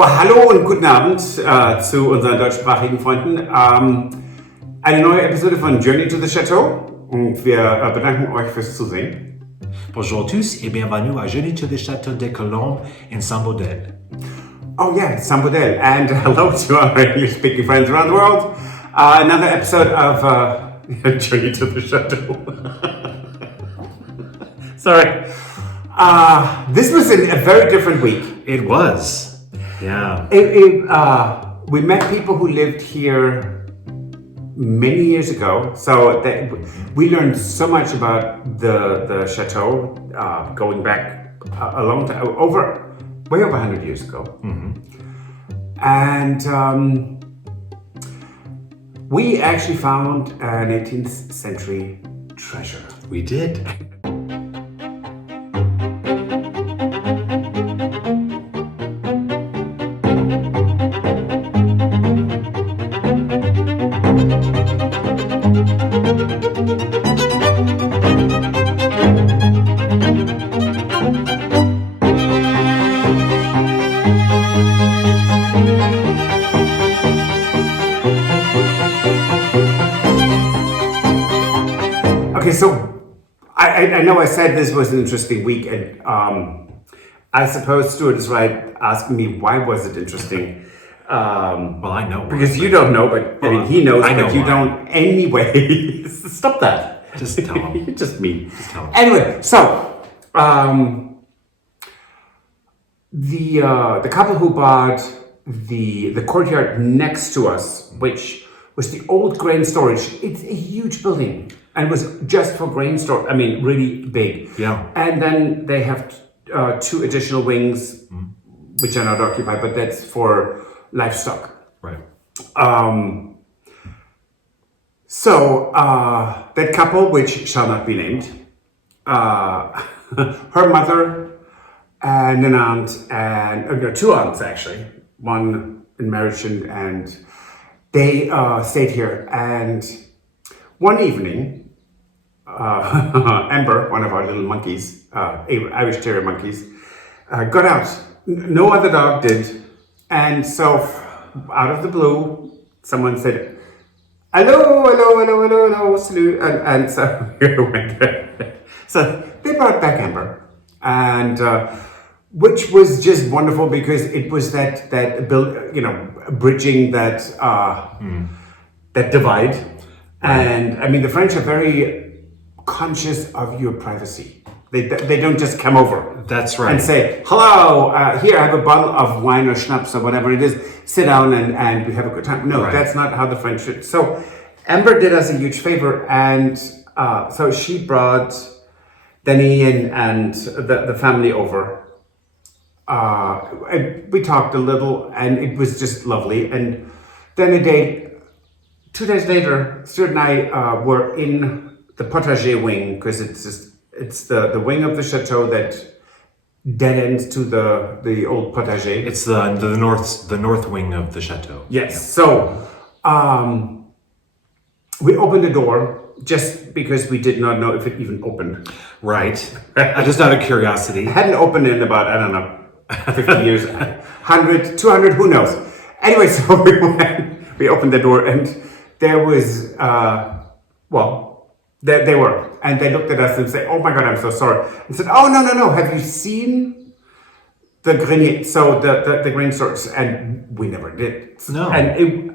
Hallo und guten Abend zu unseren deutschsprachigen Freunden. Eine neue Episode von Journey to the Chateau und wir bedanken euch fürs Zusehen. Bonjour tous et bienvenue à Journey to the Château de Colombe in Saint-Baudel. Oh yeah, Saint-Baudel, and hello to our English-speaking friends around the world. Another episode of Journey to the Chateau. Sorry. This was a very different week. It was. Yeah. We met people who lived here many years ago, so we learned so much about the chateau going back a long time, way over 100 years ago. Mm-hmm. And we actually found an 18th century treasure. We did. Okay, so I know I said this was an interesting week, and I suppose Stuart is right asking me why was it interesting. Well, I know. Because you don't know, but I mean, he knows, I know but you why. don't anyway. Stop that. Just tell him. You're just mean. Just tell him. Anyway, so the couple who bought the courtyard next to us, which was the old grain storage. It's a huge building, and it was just for grain store. I mean, really big. Yeah. And then they have two additional wings, which are not occupied, but that's for livestock. Right. So that couple, which shall not be named, her mother and an aunt, and two aunts actually, one in marriage, and they stayed here. And one evening, Amber, one of our little monkeys, Irish Terrier monkeys, got out. No other dog did. And so, out of the blue, someone said, hello, hello, hello, hello, hello, salute. And so, so they brought back Amber. And which was just wonderful because it was that bridging that that divide. And I mean, the French are very conscious of your privacy. They don't just come over. That's right. And say, hello, here I have a bottle of wine or schnapps or whatever it is. Sit down and we have a good time. No, Right. That's not how the French should. So Amber did us a huge favor, and so she brought Danny and the family over. And we talked a little, and it was just lovely. And then 2 days later, Stuart and I were in the potager wing, because it's the wing of the chateau that dead ends to the old potager. It's the north wing of the chateau. Yes. Yeah. So we opened the door just because we did not know if it even opened. Right. Just out of curiosity. It hadn't opened in about, I don't know, 50 years, 100, 200, who knows. Anyway, so we opened the door, and there was, they were. And they looked at us and said, oh my God, I'm so sorry. And said, oh, no. Have you seen the grenier? So the grain stores? And we never did. No. And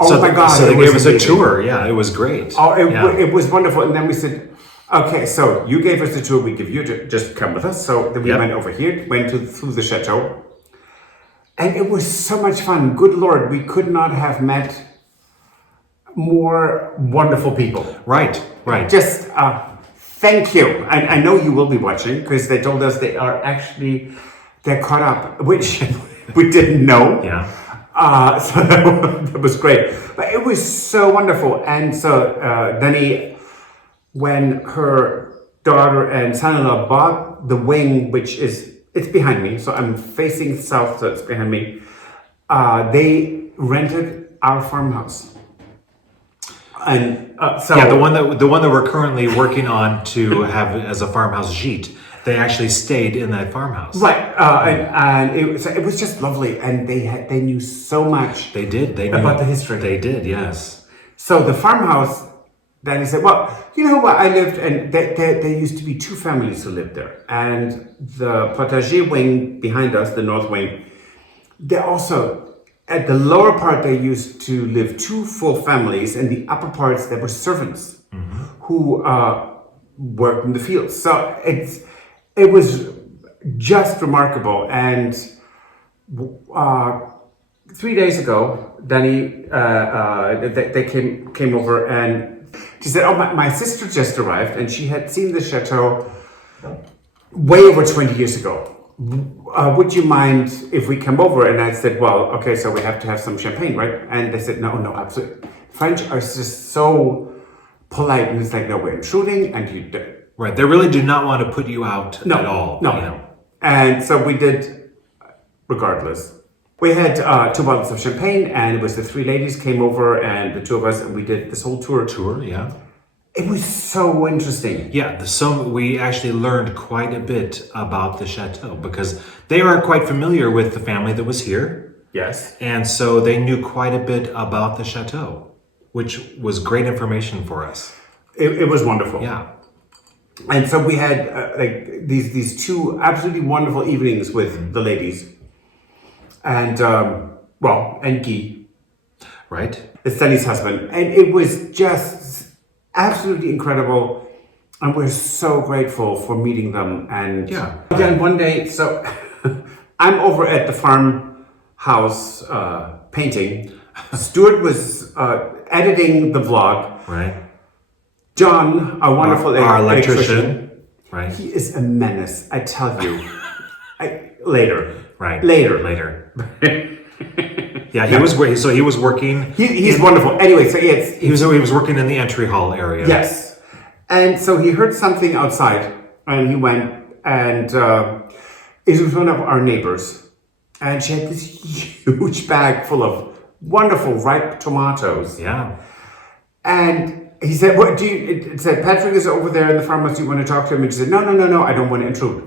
my God. So they gave us amazing. a tour. Yeah, it was great. Oh, it was wonderful. And then we said, okay, so you gave us the tour, we give you just come with us. So then we went over here, went through the chateau. And it was so much fun. Good Lord, we could not have met more wonderful people. Right. Just thank you. And I know you will be watching, because they told us they're caught up, which we didn't know. Yeah. So that was great. But it was so wonderful. And so Danny, when her daughter and son-in-law bought the wing, it's behind me, so I'm facing south, so it's behind me, they rented our farmhouse. And the one that we're currently working on to have as a farmhouse gîte. They actually stayed in that farmhouse. Right, and it was just lovely, and they knew so much. They did. They knew about the history. They did, yes. So the farmhouse. Then he said, "Well, you know what? I lived, and there used to be two families who lived there, and the potager wing behind us, the north wing. They also." At the lower part, there used to live two full families, and the upper parts there were servants who worked in the fields. So it was just remarkable. And 3 days ago, Danny they came over, and she said, "Oh, my sister just arrived, and she had seen the chateau way over 20 years ago. Would you mind if we come over?" And I said, "Well, okay, so we have to have some champagne, right?" And they said, no, absolutely. French are just so polite, and it's like, "No, we're intruding, and you do." Right. They really do not want to put you out No, at all. no. You know. And so we did, regardless. We had 2 bottles of champagne, and it was the 3 ladies came over, and the 2 of us, and we did this whole tour. Yeah. It was so interesting. Yeah, we actually learned quite a bit about the chateau because they are quite familiar with the family that was here. Yes. And so they knew quite a bit about the chateau, which was great information for us. It was wonderful. Yeah. And so we had like these 2 absolutely wonderful evenings with the ladies. And, and Guy. Right. It's Danny's husband. And it was just absolutely incredible, and we're so grateful for meeting them. And then one day, so I'm over at the farmhouse painting. Stuart was editing the vlog. Right. John, our wonderful our electrician. Right. He is a menace, I tell you. Later. Right. Later. Yeah, he was great. So he was working. He's wonderful. Anyway, so he was working in the entry hall area. Yes, and so he heard something outside, and he went, and it was one of our neighbors, and she had this huge bag full of wonderful ripe tomatoes. Yeah, and he said, "What do you?" It said, "Patrick is over there in the farmhouse. Do you want to talk to him?" And she said, No, I don't want to intrude."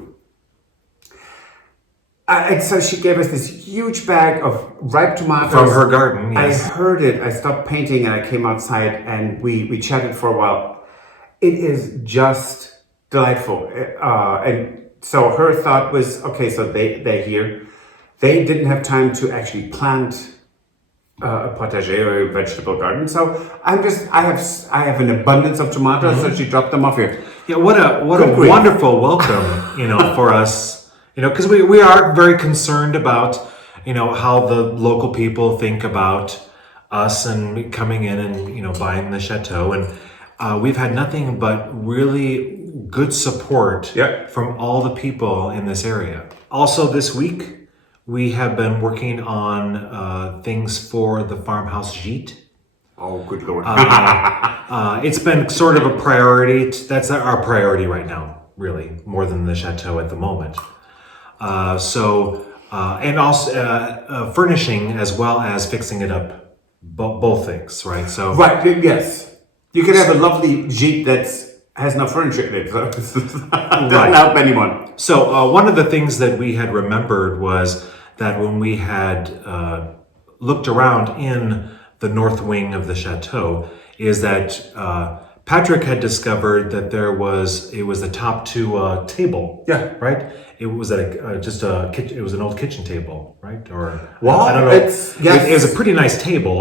And so she gave us this huge bag of ripe tomatoes. From her garden, yes. I heard it. I stopped painting and I came outside and we chatted for a while. It is just delightful. And so her thought was, okay, so they're here. They didn't have time to actually plant a potager or a vegetable garden. So I have an abundance of tomatoes, so she dropped them off here. Yeah, what a wonderful welcome, for us. Because we are very concerned about, how the local people think about us and coming in and, buying the chateau. And we've had nothing but really good support from all the people in this area. Also this week, we have been working on things for the farmhouse gîte. Oh, good Lord. It's been sort of a priority. That's our priority right now, really, more than the chateau at the moment. And also furnishing as well as fixing it up, both things, right? So right, yes, you can have a lovely gîte that has no furniture in it. So doesn't help anyone. So one of the things that we had remembered was that when we had looked around in the north wing of the chateau, is that Patrick had discovered that it was atop to a table. Yeah. Right. It was it was an old kitchen table, right? Or I don't know. It was a pretty nice table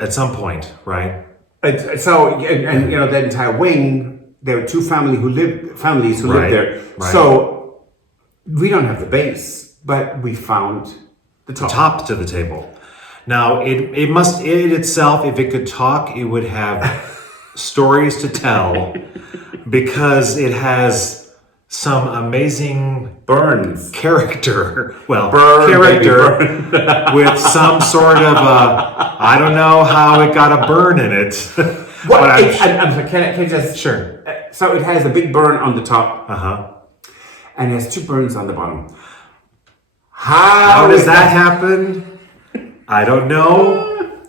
at some point, right? So the entire wing, there were 2 families who lived there. Right. So we don't have the base, but we found the top to the table. Now it itself, if it could talk, it would have stories to tell because it has some amazing burns character. Well, character with some sort of I don't know how it got a burn in it. What? I'm sorry, can I just... Sure. So it has a big burn on the top. Uh-huh. And it has 2 burns on the bottom. How does that happen? I don't know.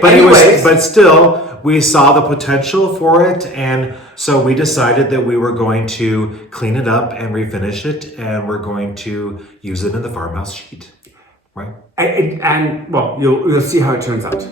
But anyways, but still, we saw the potential for it, and so we decided that we were going to clean it up and refinish it, and we're going to use it in the farmhouse sheet, right? and well, you'll see how it turns out.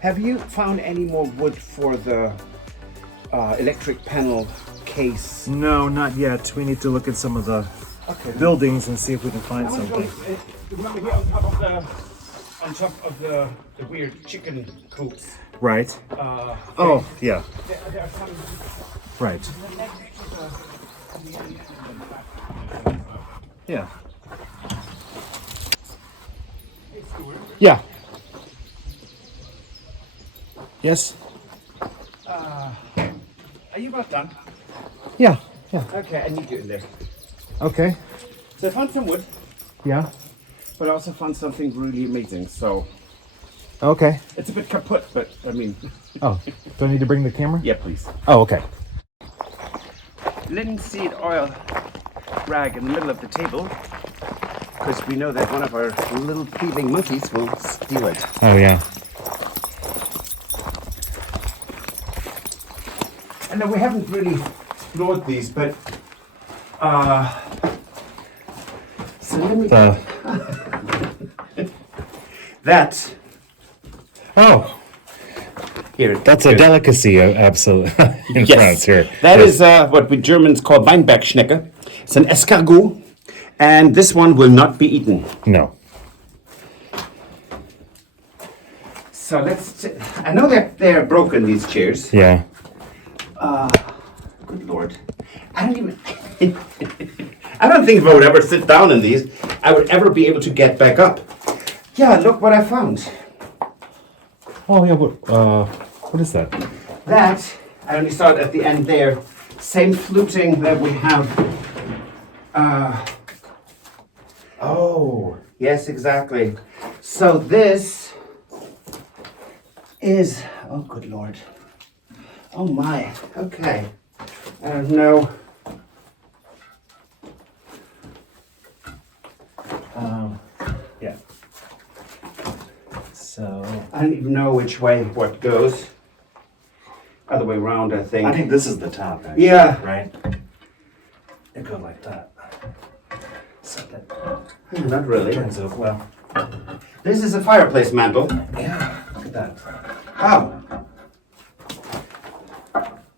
Have you found any more wood for the electric panel case? No, not yet. We need to look at some of the buildings and see if we can find something. Remember here on top of the weird chicken coops. Right. Oh, yeah. There are some. Right. Yeah. Yeah. Yes. Are you about done? Yeah. Yeah. Okay, I need you in there. Okay. So I found some wood, Yeah. but I also found something really amazing. So Okay. it's a bit kaput, but I mean, Oh, do I need to bring the camera? yeah, please. Oh, okay. Linseed oil rag in the middle of the table. because we know that one of our little thieving monkeys will steal it. Oh, yeah. And then we haven't really explored these, but so let me. That Oh, here. that's a delicacy, absolutely, in France here. That is what we Germans call Weinbergschnecke. It's an escargot, and this one will not be eaten. No. So I know that they're broken, these chairs. Yeah. Good Lord. I don't even. I don't think if I would ever sit down in these, I would ever be able to get back up. Yeah, look what I found. Oh, yeah, what is that? That, I only saw it at the end there. Same fluting that we have. Oh, yes, exactly. So this is, oh, good Lord. Oh my, okay. I don't know. Yeah. So I don't even know which way what goes. Other way around, I think. I think this is the top, actually. Yeah. Right? It goes like that. So that Not really. turns out well. This is a fireplace mantle. Yeah, look at that. Oh.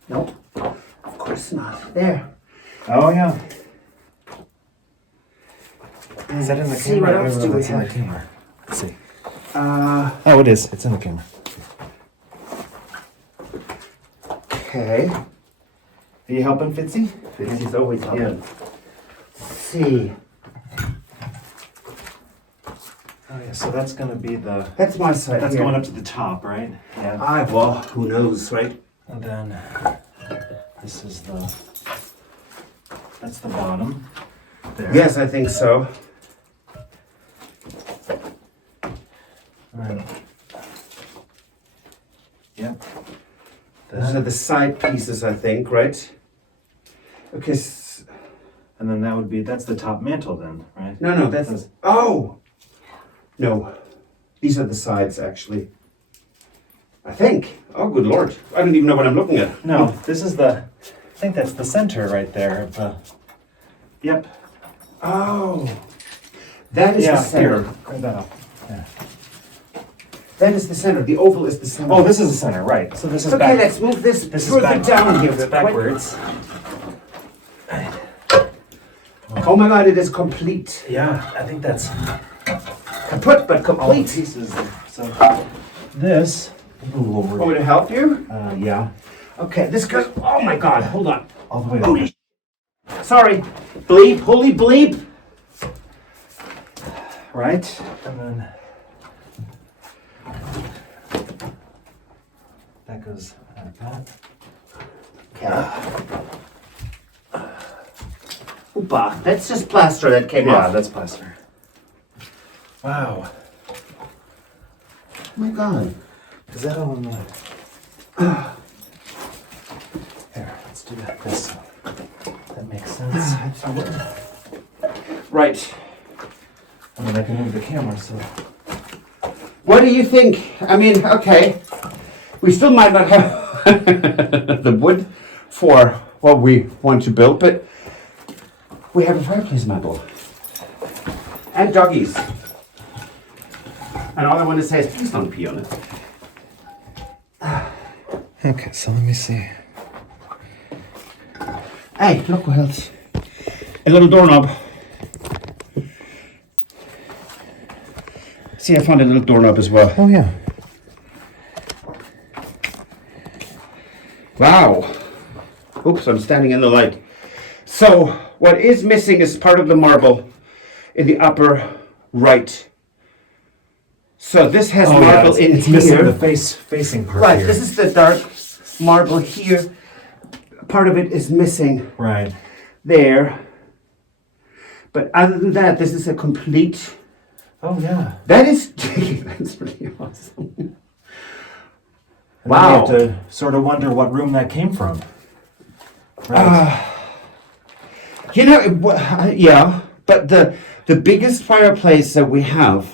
Nope. Of course not. There. Oh, yeah. Is that in the See, camera? what else I don't do know we if it's in the have? camera. Let's see. Uh, Oh, it is. It's in the camera. okay. Are you helping, Fitzy? Fitzy's always helping. Yeah. Let's see. Oh, yeah. So that's going to be the. That's my side That's here. going up to the top, right? Yeah. Well, who knows, right? And then this is the. That's the bottom. There. Yes, I think so. Right. Yep. Those are the side pieces, I think, right? Okay. And then that would be, that's the top mantle then, right? No, that's. Oh! No. These are the sides, actually. I think. Oh, good Lord. I don't even know what I'm looking at. No, this is the, I think that's the center right there of the, yep. Oh. That is the center. Here, grab that up. Yeah. That is the center. The oval is the center. Oh, this is the center, right. So this is Okay, back. let's move this, This is further back, down here. It's backwards. Oh my God, it is complete. Yeah, I think that's Kaput, but all the complete. pieces there. So this, Want me to help you? yeah, Okay, this goes. Oh my God, hold on. all the way Holy over. sh- Sorry. Bleep, holy bleep. Right, and then that goes like that. Okay. Oopa, that's just plaster that came Yeah, off. that's plaster. Wow. Oh my God. Is that all in the... Here, let's do that this way. That makes sense. Right. I mean, I can move the camera, so... What do you think? I mean, okay. We still might not have the wood for what we want to build, but we have a fireplace mantle. And doggies. And all I want to say is please don't pee on it. Okay, so let me see. Hey, look what else. A little doorknob. See, I found a little doorknob as well. Oh, yeah. Wow. Oops, I'm standing in the light. So, what is missing is part of the marble in the upper right. So this has marble in it's here. missing the facing part Right, here. this is the dark marble here. Part of it is missing Right. there. But other than that, this is a complete... Oh, yeah. That is... That's really awesome. And Wow. then you have to sort of wonder what room that came from. Right. You know, yeah, but the The biggest fireplace that we have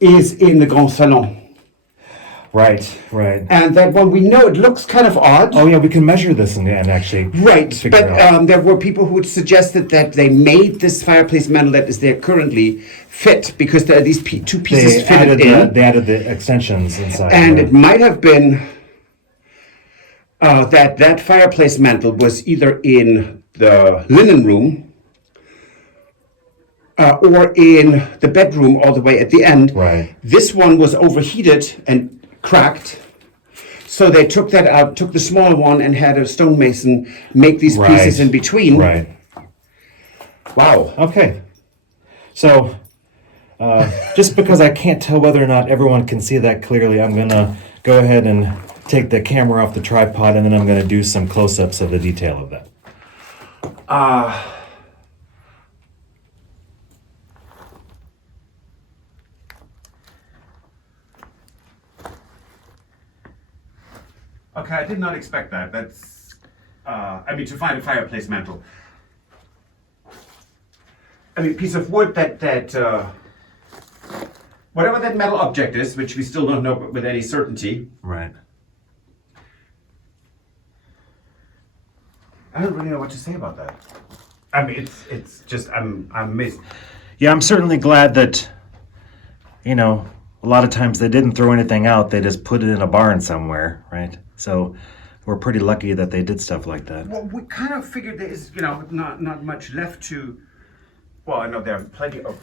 is in the Grand Salon. Right. And that one, we know it looks kind of odd. Oh yeah, we can measure this and actually. Right, figure but it out. there were people who had suggested that they made this fireplace mantle that is there currently fit because there are these two pieces fitted in. They added the extensions inside. And it might have been that fireplace mantle was either in the linen room or in the bedroom all the way at the end. Right. This one was overheated and cracked. So they took that out, took the smaller one and had a stonemason make these pieces in between. Right. Wow. Okay. So, just because I can't tell whether or not everyone can see that clearly, I'm going to go ahead and take the camera off the tripod, and then I'm going to do some close-ups of the detail of that. Okay, I did not expect that. That's, to find a fireplace mantle. Piece of wood that whatever that metal object is, which we still don't know with any certainty. Right. I don't really know what to say about that. It's just, I'm amazed. Yeah, I'm certainly glad that, a lot of times they didn't throw anything out. They just put it in a barn somewhere, right? So we're pretty lucky that they did stuff like that. Well, we kind of figured there is, not much left to. Well, I know there are plenty of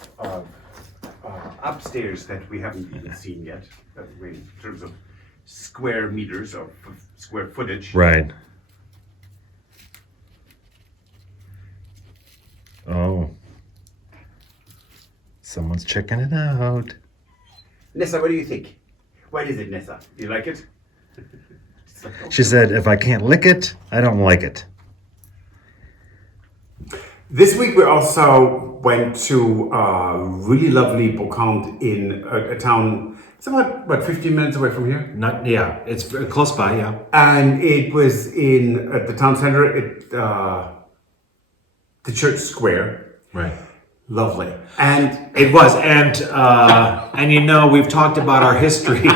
upstairs that we haven't even seen yet. In terms of square meters or square footage. Right. Oh. Someone's checking it out. Nessa, what do you think? What is it, Nessa? Do you like it? She said, if I can't lick it, I don't like it. This week we also went to a really lovely brocante in a town. It's about 15 minutes away from here. It's close by, yeah. And it was at the town center, the church square. Right. Lovely. And it was, and we've talked about our history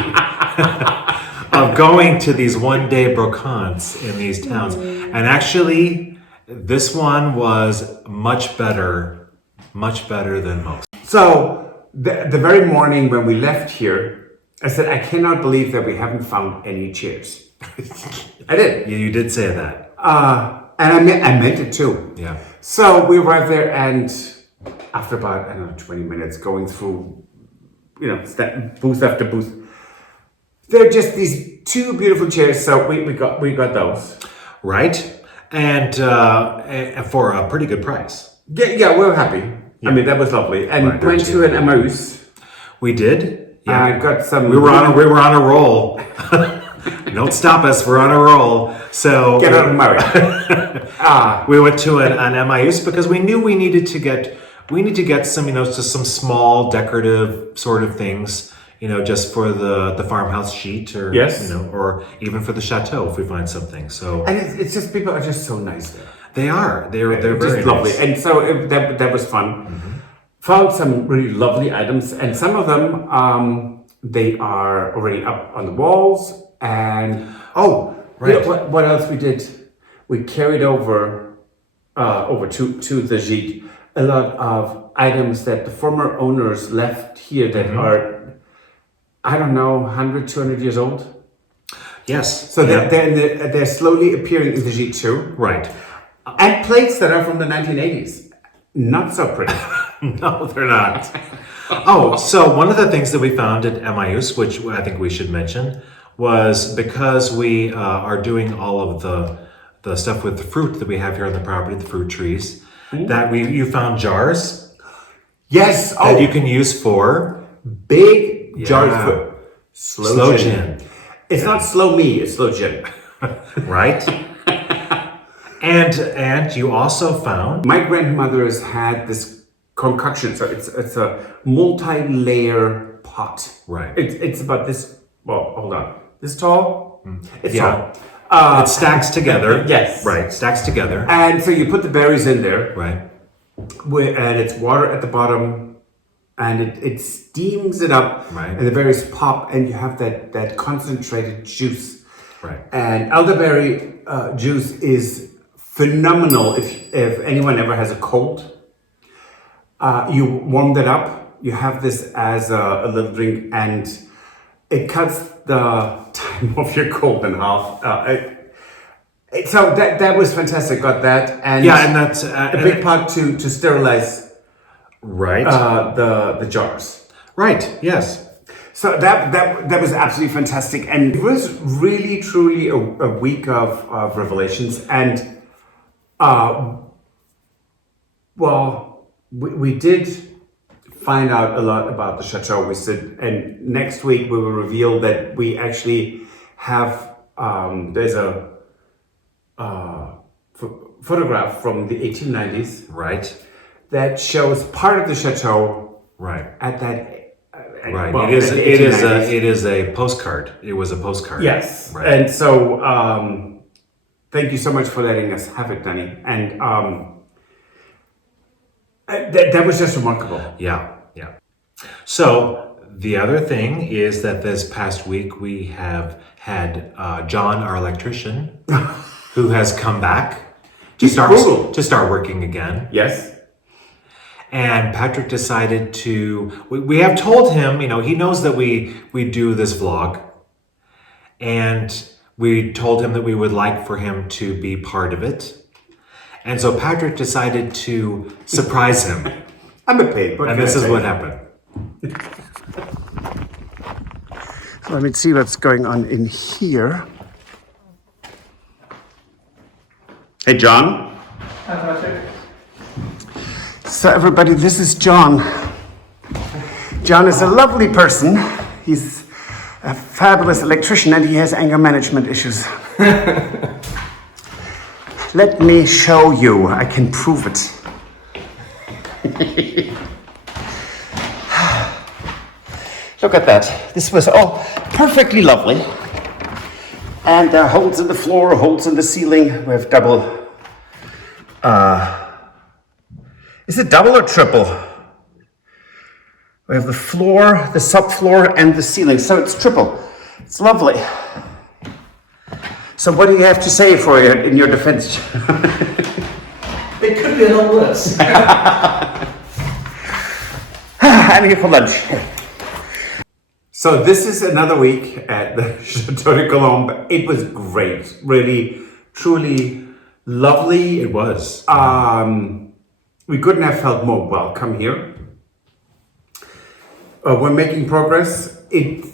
of going to these one-day brocantes in these towns, and actually, this one was much better than most. So the very morning when we left here, I said, I cannot believe that we haven't found any chairs. I did. You did say that. And I meant it too. Yeah. So we arrived there, and after about 20 minutes going through, booth after booth, they're just these two beautiful chairs. So we got those. Right, and for a pretty good price. Yeah, we're happy. Yeah. That was lovely, and Right, went to an Emmaüs. We did. Yeah, I got some. We were on a roll. Don't stop us. We're on a roll. So Get out of Murray. we went to an Emmaüs because we knew we needed to get some, just some small decorative sort of things, just for the farmhouse gîte, or Yes. or even for the chateau if we find something. So And it's just, people are just so nice there. they are. They're very just lovely. nice. And so that was fun. Mm-hmm. Found some really lovely items, and some of them they are already up on the walls. And right. What else we did? We carried over to the gîte a lot of items that the former owners left here that are, I don't know, 100, 200 years old. Yes. So they're slowly appearing in the gîte too. Right. And plates that are from the 1980s. Not so pretty. No, they're not. So one of the things that we found at Emmaüs, which I think we should mention, was because we are doing all of the stuff with the fruit that we have here on the property, the fruit trees, that you found jars. Yes. That you can use for big jars for slow gin. It's not slow me, it's slow gin. Right? And you also found... My grandmother's had this concoction, so it's a multi-layer pot. Right. It's about this, well, hold on. This tall? It's Yeah. tall. It stacks together. Yes. Right, stacks together. And so you put the berries in there. Right. and it's water at the bottom, and it steams it up, Right. and the berries pop, and you have that concentrated juice. Right. And elderberry juice is phenomenal if anyone ever has a cold. You warm that up, you have this as a little drink, and it cuts the time of your cold in half. So that was fantastic. Got that, and Yeah, and that's a big part to sterilize right. the jars. Right. Yes. So that was absolutely fantastic, and it was really truly a week of revelations. And we did find out a lot about the Chateau. We said, and next week we will reveal that we actually have there's a photograph from the 1890s Right. that shows part of the Chateau Right. at that. Right. Well, it is. at the It is. 1890s. It is a postcard. It was a postcard. Yes. Right. And so, thank you so much for letting us have it, Danny. And that was just remarkable. Yeah. Yeah. So the other thing is that this past week we have had John, our electrician, who has come back to start working again. Yes. And Patrick decided to. We have told him, he knows that we do this vlog, and we told him that we would like for him to be part of it. And so Patrick decided to surprise him. I'm a pig. And this is what happened. Let me see what's going on in here. Hey, John. Hi, Patrick. So everybody, this is John. John is a lovely person. He's a fabulous electrician, and he has anger management issues. Let me show you. I can prove it. Look at that. This was all perfectly lovely. And there are holes in the floor, holes in the ceiling. We have double... is it double or triple? We have the floor, the subfloor, and the ceiling. So it's triple. It's lovely. So what do you have to say for it in your defense? It could be a lot worse. I'm here for lunch. So this is another week at the Chateau de Colombe. It was great. Really, truly lovely. It was. We couldn't have felt more welcome here. We're making progress. It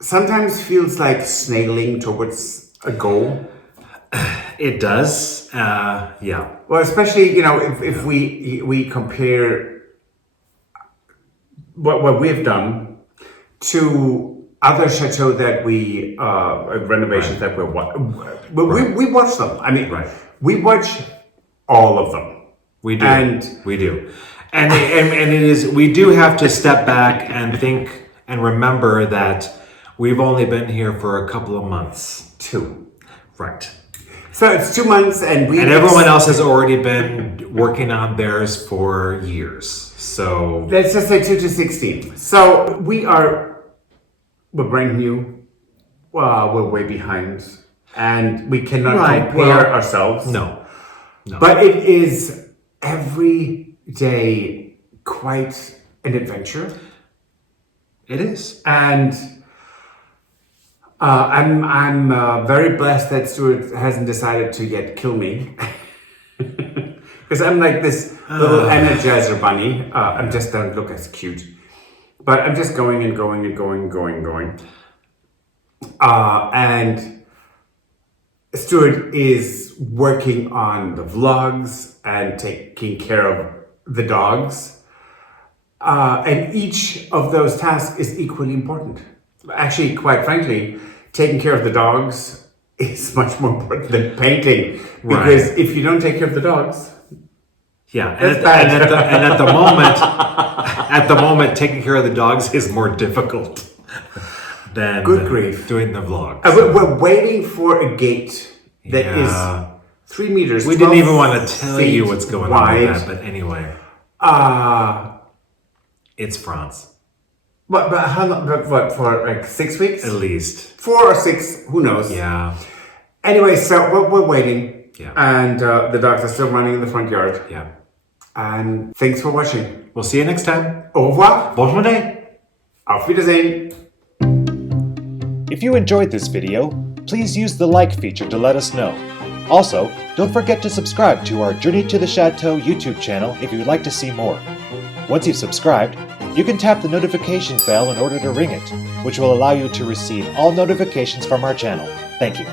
sometimes feels like snailing towards a goal. It does. Yeah. Well, especially, if we compare what we've done to other chateaux that we renovations that we watch them. I mean, we watch all of them. We do. And we do. And it is. We do have to step back and think and remember that we've only been here for a couple of months. 2. Right. So it's 2 months, and everyone else has already been working on theirs for years. So let's just say 2 to 16. So we're brand new. We're way behind, and we cannot compare ourselves. No. But it is every day quite an adventure. It is. And I'm very blessed that Stuart hasn't decided to yet kill me. Because I'm like this little energizer bunny. I just don't look as cute. But I'm just going and going and going and going and going. And Stuart is working on the vlogs and taking care of the dogs. And each of those tasks is equally important. Actually, quite frankly, taking care of the dogs is much more important than painting. Because if you don't take care of the dogs, and at the moment, taking care of the dogs is more difficult than doing the vlogs. We're waiting for a gate that is 3 meters. We didn't even want to tell you what's going wide. on with that, but anyway. It's France. But how long? But what, for like 6 weeks? At least. 4 or 6, who knows? Yeah. Anyway, so we're waiting. Yeah. And the dogs are still running in the front yard. Yeah. And thanks for watching. We'll see you next time. Au revoir. Bonne journée. Auf Wiedersehen. If you enjoyed this video, please use the like feature to let us know. Also, don't forget to subscribe to our Journey to the Chateau YouTube channel if you would like to see more. Once you've subscribed, you can tap the notification bell in order to ring it, which will allow you to receive all notifications from our channel. Thank you.